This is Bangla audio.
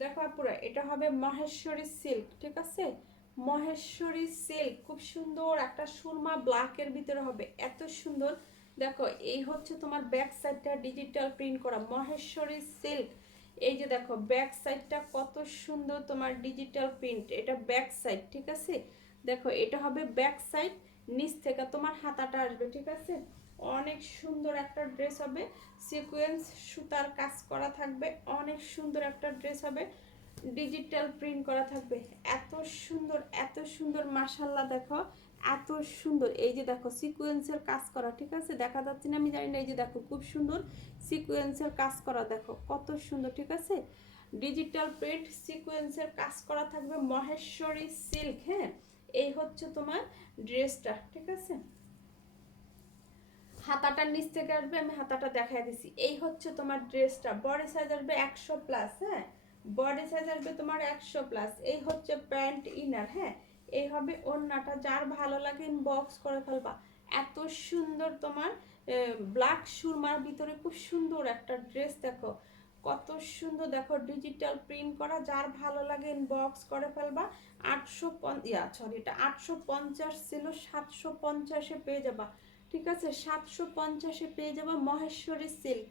দেখো আপুরা, এটা হবে মহেশ্বরী সিল্ক, ঠিক আছে? মহেশ্বরী সিল্ক খুব সুন্দর একটা সুরমা ব্ল্যাকের ভিতরে হবে, এত সুন্দর। দেখো এই হচ্ছে তোমার ব্যাক সাইডটা ডিজিটাল প্রিন্ট করা মহেশ্বরী সিল্ক। এই যে দেখো ব্যাক সাইডটা কত সুন্দর তোমার ডিজিটাল প্রিন্ট, এটা ব্যাক সাইড, ঠিক আছে? দেখো এটা হবে ব্যাক সাইড, নিচ থেকে তোমার হাতাটা আসবে, ঠিক আছে? অনেক সুন্দর একটা ড্রেস হবে, সিকোয়েন্স সুতার কাজ করা থাকবে, অনেক সুন্দর একটা ড্রেস হবে, ডিজিটাল প্রিন্ট করা থাকবে, এত সুন্দর এত সুন্দর মাশাল্লাহ। দেখো এত সুন্দর, এই যে দেখো সিকোয়েন্সের কাজ করা, ঠিক আছে? দেখা যাচ্ছে না আমি জানি না, এই যে দেখো খুব সুন্দর সিকোয়েন্সের কাজ করা, দেখো কত সুন্দর, ঠিক আছে? ডিজিটাল প্রিন্ট সিকোয়েন্সের কাজ করা থাকবে, মহেশ্বরী সিল্ক। হ্যাঁ, এই হচ্ছে তোমার ড্রেসটা, ঠিক আছে? হাতাটার নিচ থেকে আসবে, আমি হাতাটা দেখাই দিছি। এই হচ্ছে তোমার ড্রেসটা, বডি সাইজ আসবে 100+। হ্যাঁ, বডি সাইজ আসবে তোমার 100+। এই হচ্ছে প্যান্ট ইনার। হ্যাঁ, এই হবে ওড়নাটা, যার ভালো লাগে ইনবক্স করে ফেলবা। এত সুন্দর তোমার ব্ল্যাক সুরমার ভিতরে খুব সুন্দর একটা ড্রেস, দেখো কত সুন্দর, দেখো ডিজিটাল প্রিন্ট করা, যার ভালো লাগে ইনবক্স করে ফেলবা। 850, এটা 850 ছিল, 750-এ পেয়ে যাবা, ঠিক আছে? 750-এ পেয়ে যাবো মহেশ্বরী সিল্ক।